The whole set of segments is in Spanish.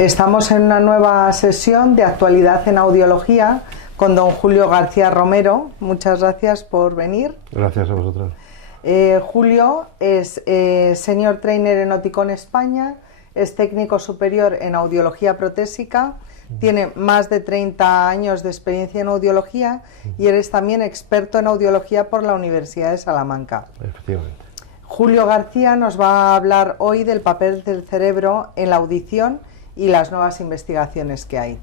Estamos en una nueva sesión de actualidad en audiología con don Julio García Romero. Muchas gracias por venir. Gracias a vosotros. Julio es Senior Trainer en Oticon España, es técnico superior en audiología protésica, tiene más de 30 años de experiencia en audiología y eres también experto en audiología por la Universidad de Salamanca. Efectivamente. Julio García nos va a hablar hoy del papel del cerebro en la audición y las nuevas investigaciones que hay.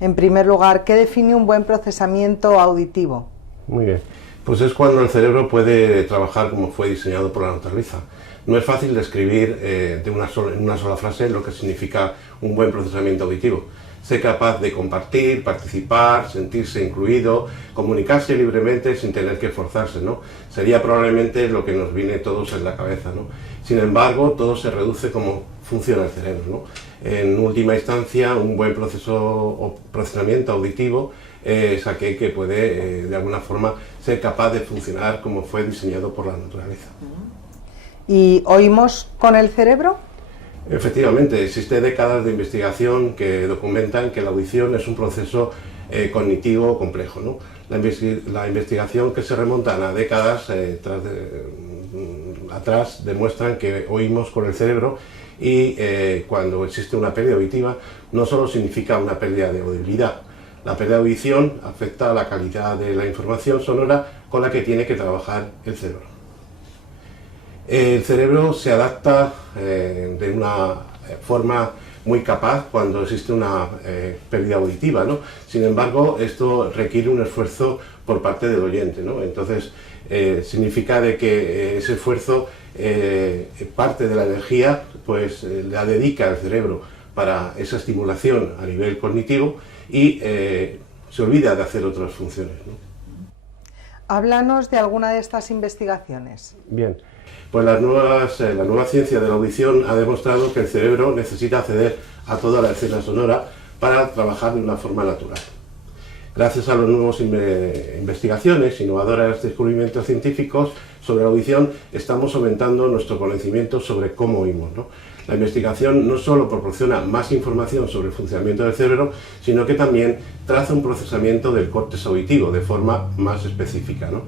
En primer lugar, ¿qué define un buen procesamiento auditivo? Muy bien. Pues es cuando el cerebro puede trabajar como fue diseñado por la naturaleza. No es fácil describir en una sola frase lo que significa un buen procesamiento auditivo. Ser capaz de compartir, participar, sentirse incluido, comunicarse libremente sin tener que esforzarse, ¿no? Sería probablemente lo que nos viene todos en la cabeza, ¿no? Sin embargo, todo se reduce cómo funciona el cerebro, ¿no? En última instancia, un buen procesamiento auditivo es aquel que puede, de alguna forma, ser capaz de funcionar como fue diseñado por la naturaleza. ¿Y oímos con el cerebro? Efectivamente, existen décadas de investigación que documentan que la audición es un proceso cognitivo complejo, ¿no? La investigación que se remontan a décadas atrás demuestran que oímos con el cerebro y cuando existe una pérdida auditiva no solo significa una pérdida de audibilidad. La pérdida de audición afecta a la calidad de la información sonora con la que tiene que trabajar el cerebro. El cerebro se adapta de una forma muy capaz cuando existe una pérdida auditiva, ¿no? Sin embargo, esto requiere un esfuerzo por parte del oyente, ¿no? Entonces, significa de que ese esfuerzo, parte de la energía, pues la dedica al cerebro para esa estimulación a nivel cognitivo y se olvida de hacer otras funciones, ¿no? Háblanos de alguna de estas investigaciones. Bien. Pues la nueva ciencia de la audición ha demostrado que el cerebro necesita acceder a toda la escena sonora para trabajar de una forma natural. Gracias a las nuevas investigaciones, innovadoras descubrimientos científicos sobre la audición, estamos aumentando nuestro conocimiento sobre cómo oímos, ¿no? La investigación no solo proporciona más información sobre el funcionamiento del cerebro, sino que también traza un procesamiento del córtex auditivo de forma más específica, ¿no?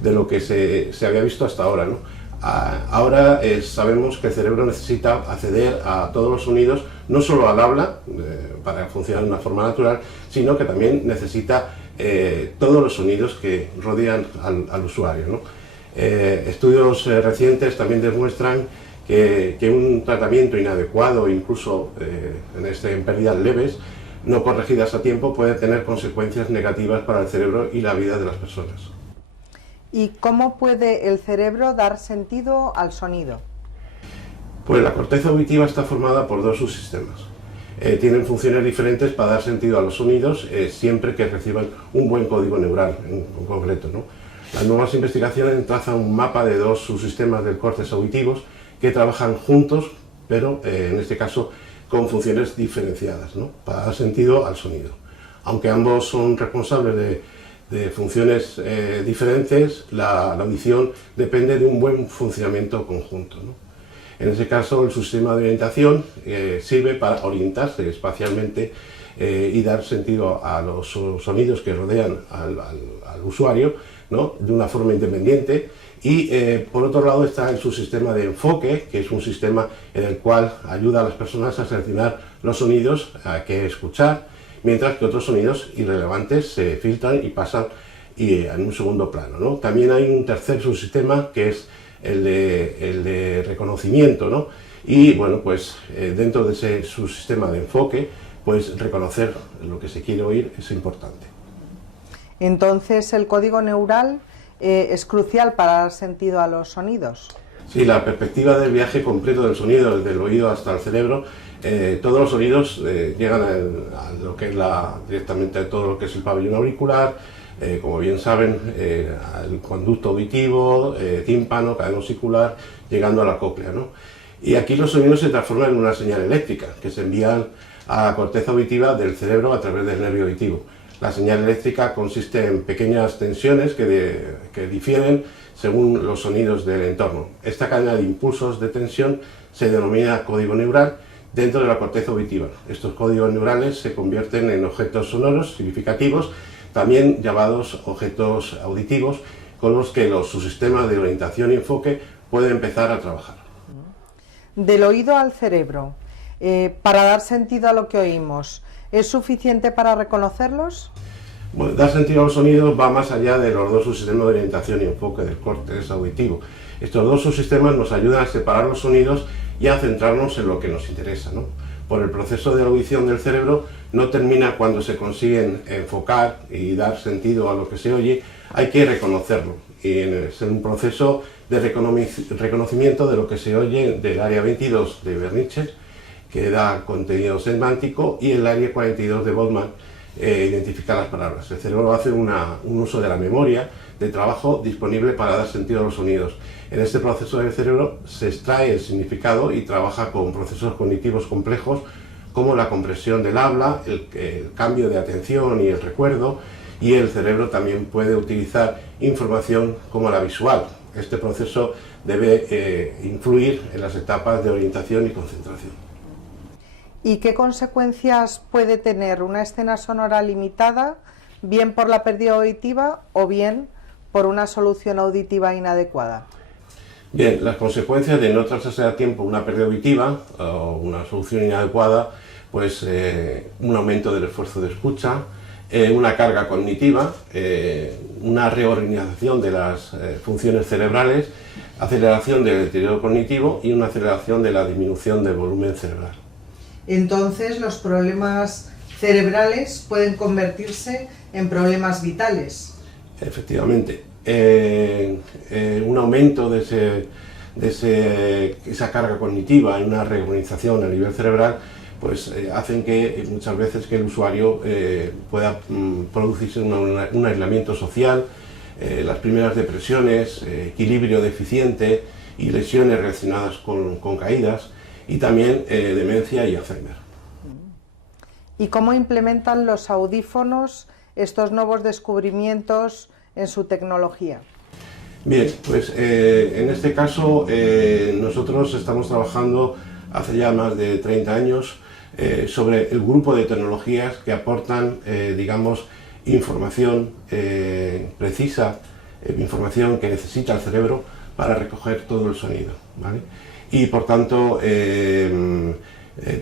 De lo que se había visto hasta ahora, ¿no? Ahora sabemos que el cerebro necesita acceder a todos los sonidos, no solo al habla, para funcionar de una forma natural, sino que también necesita todos los sonidos que rodean al usuario, ¿no? Estudios recientes también demuestran que un tratamiento inadecuado, incluso en pérdidas leves, no corregidas a tiempo, puede tener consecuencias negativas para el cerebro y la vida de las personas. ¿Y cómo puede el cerebro dar sentido al sonido? Pues la corteza auditiva está formada por dos subsistemas. Tienen funciones diferentes para dar sentido a los sonidos siempre que reciban un buen código neural en concreto, ¿no? Las nuevas investigaciones trazan un mapa de dos subsistemas del córtex auditivos que trabajan juntos, pero en este caso con funciones diferenciadas, ¿no? Para dar sentido al sonido. Aunque ambos son responsables de funciones diferentes, la audición depende de un buen funcionamiento conjunto, ¿no? En ese caso, el sistema de orientación sirve para orientarse espacialmente y dar sentido a los sonidos que rodean al usuario, ¿no? De una forma independiente. Y por otro lado está el subsistema de enfoque, que es un sistema en el cual ayuda a las personas a seleccionar los sonidos a que escuchar, mientras que otros sonidos irrelevantes se filtran y pasan en un segundo plano, ¿no? También hay un tercer subsistema que es el de reconocimiento, ¿no? Y bueno, pues dentro de ese subsistema de enfoque, pues reconocer lo que se quiere oír es importante. Entonces, ¿el código neural es crucial para dar sentido a los sonidos? Sí, la perspectiva del viaje completo del sonido, desde el oído hasta el cerebro, todos los sonidos llegan a lo que es directamente a todo lo que es el pabellón auricular, como bien saben, al conducto auditivo, tímpano, cadena osicular, llegando a la cóclea, ¿no? Y aquí los sonidos se transforman en una señal eléctrica que se envían a la corteza auditiva del cerebro a través del nervio auditivo. La señal eléctrica consiste en pequeñas tensiones que difieren según los sonidos del entorno. Esta cadena de impulsos de tensión se denomina código neural dentro de la corteza auditiva. Estos códigos neurales se convierten en objetos sonoros significativos, también llamados objetos auditivos, con los que los subsistemas de orientación y enfoque pueden empezar a trabajar. Del oído al cerebro, para dar sentido a lo que oímos, ¿es suficiente para reconocerlos? Bueno, dar sentido a los sonidos va más allá de los dos subsistemas de orientación y enfoque del córtex auditivo. Estos dos subsistemas nos ayudan a separar los sonidos y a centrarnos en lo que nos interesa, ¿no? Por el proceso de audición del cerebro no termina cuando se consiguen enfocar y dar sentido a lo que se oye, hay que reconocerlo. Y es un proceso de reconocimiento de lo que se oye del área 22 de Wernicke, que da contenido semántico, y el área 42 de Boltzmann identifica las palabras. El cerebro hace un uso de la memoria de trabajo disponible para dar sentido a los sonidos. En este proceso del cerebro se extrae el significado y trabaja con procesos cognitivos complejos como la compresión del habla, el cambio de atención y el recuerdo, y el cerebro también puede utilizar información como la visual. Este proceso debe influir en las etapas de orientación y concentración. ¿Y qué consecuencias puede tener una escena sonora limitada, bien por la pérdida auditiva o bien por una solución auditiva inadecuada? Bien, las consecuencias de no trasladar a tiempo una pérdida auditiva o una solución inadecuada, pues un aumento del esfuerzo de escucha, una carga cognitiva, una reorganización de las funciones cerebrales, aceleración del deterioro cognitivo y una aceleración de la disminución del volumen cerebral. Entonces, los problemas cerebrales pueden convertirse en problemas vitales. Efectivamente, un aumento de esa carga cognitiva y una reorganización a nivel cerebral pues hacen que muchas veces que el usuario pueda producirse un aislamiento social, las primeras depresiones, equilibrio deficiente y lesiones relacionadas con caídas, y también demencia y Alzheimer. ¿Y cómo implementan los audífonos estos nuevos descubrimientos en su tecnología? Bien, pues en este caso nosotros estamos trabajando hace ya más de 30 años sobre el grupo de tecnologías que aportan, digamos, información precisa, información que necesita el cerebro para recoger todo el sonido, ¿vale? Y por tanto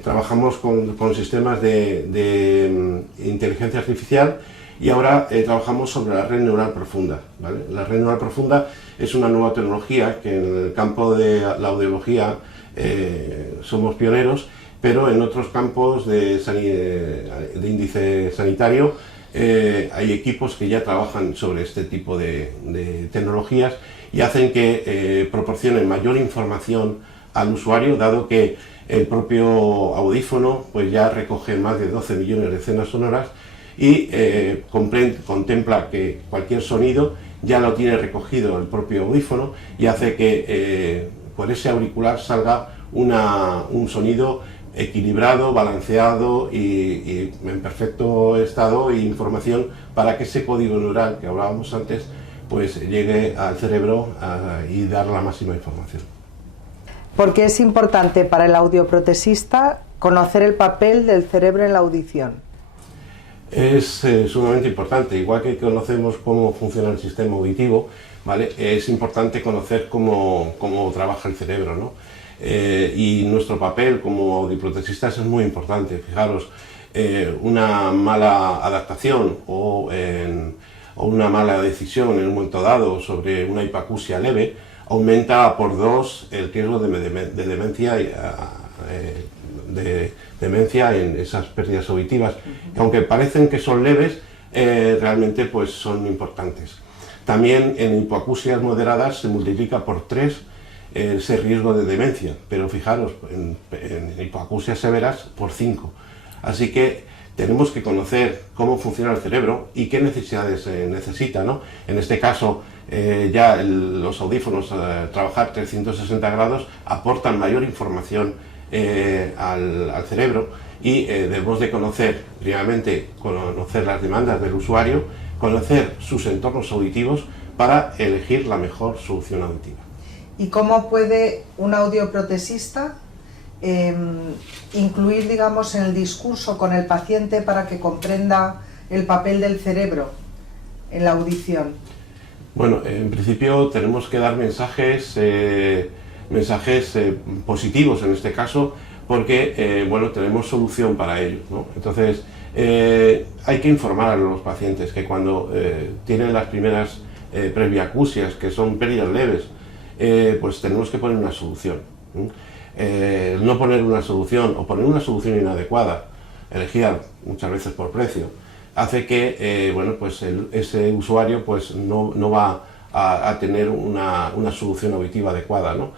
trabajamos con sistemas de inteligencia artificial, y ahora trabajamos sobre la red neural profunda, ¿vale? La red neural profunda es una nueva tecnología que en el campo de la audiología somos pioneros, pero en otros campos de índice sanitario hay equipos que ya trabajan sobre este tipo de tecnologías y hacen que proporcionen mayor información al usuario, dado que el propio audífono pues ya recoge más de 12 millones de escenas sonoras y contempla que cualquier sonido ya lo tiene recogido el propio audífono, y hace que por ese auricular salga un sonido equilibrado, balanceado y en perfecto estado, e información para que ese código neural que hablábamos antes pues llegue al cerebro y dar la máxima información. ¿Por qué es importante para el audioprotesista conocer el papel del cerebro en la audición? Es sumamente importante, igual que conocemos cómo funciona el sistema auditivo, ¿vale? Es importante conocer cómo trabaja el cerebro, ¿no? Y nuestro papel como audioprotesistas es muy importante. Fijaros, una mala adaptación o una mala decisión en un momento dado sobre una hipoacusia leve aumenta por 2 el riesgo de demencia en esas pérdidas auditivas, que aunque parecen que son leves, realmente pues son importantes. También en hipoacusias moderadas se multiplica por 3 ese riesgo de demencia, pero fijaros, en hipoacusias severas por 5. Así que tenemos que conocer cómo funciona el cerebro y qué necesidades necesita, ¿no? En este caso, ya los audífonos, trabajar 360 grados, aportan mayor información al cerebro, y debemos de conocer las demandas del usuario, conocer sus entornos auditivos para elegir la mejor solución auditiva. ¿Y cómo puede un audioprotesista incluir, digamos, en el discurso con el paciente para que comprenda el papel del cerebro en la audición? Bueno, en principio tenemos que dar mensajes positivos en este caso, porque bueno, tenemos solución para ello, ¿no? Entonces hay que informar a los pacientes que cuando tienen las primeras presbiacusias, que son pérdidas leves, pues tenemos que poner una solución. No poner una solución o poner una solución inadecuada, elegida muchas veces por precio, hace que bueno, pues ese usuario pues no va a tener una solución auditiva adecuada, ¿no?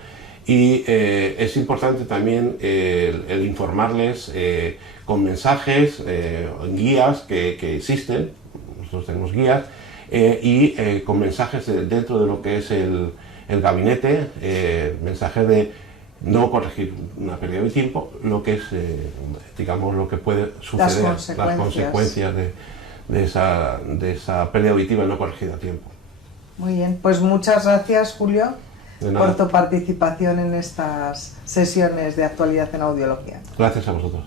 Y es importante también el informarles con mensajes, guías que existen, nosotros tenemos guías, y con mensajes dentro de lo que es el gabinete, mensajes de no corregir una pérdida de tiempo, lo que es, digamos, lo que puede suceder, las consecuencias de esa pérdida auditiva no corregida a tiempo. Muy bien, pues muchas gracias, Julio, por tu participación en estas sesiones de actualidad en audiología. Gracias a vosotros.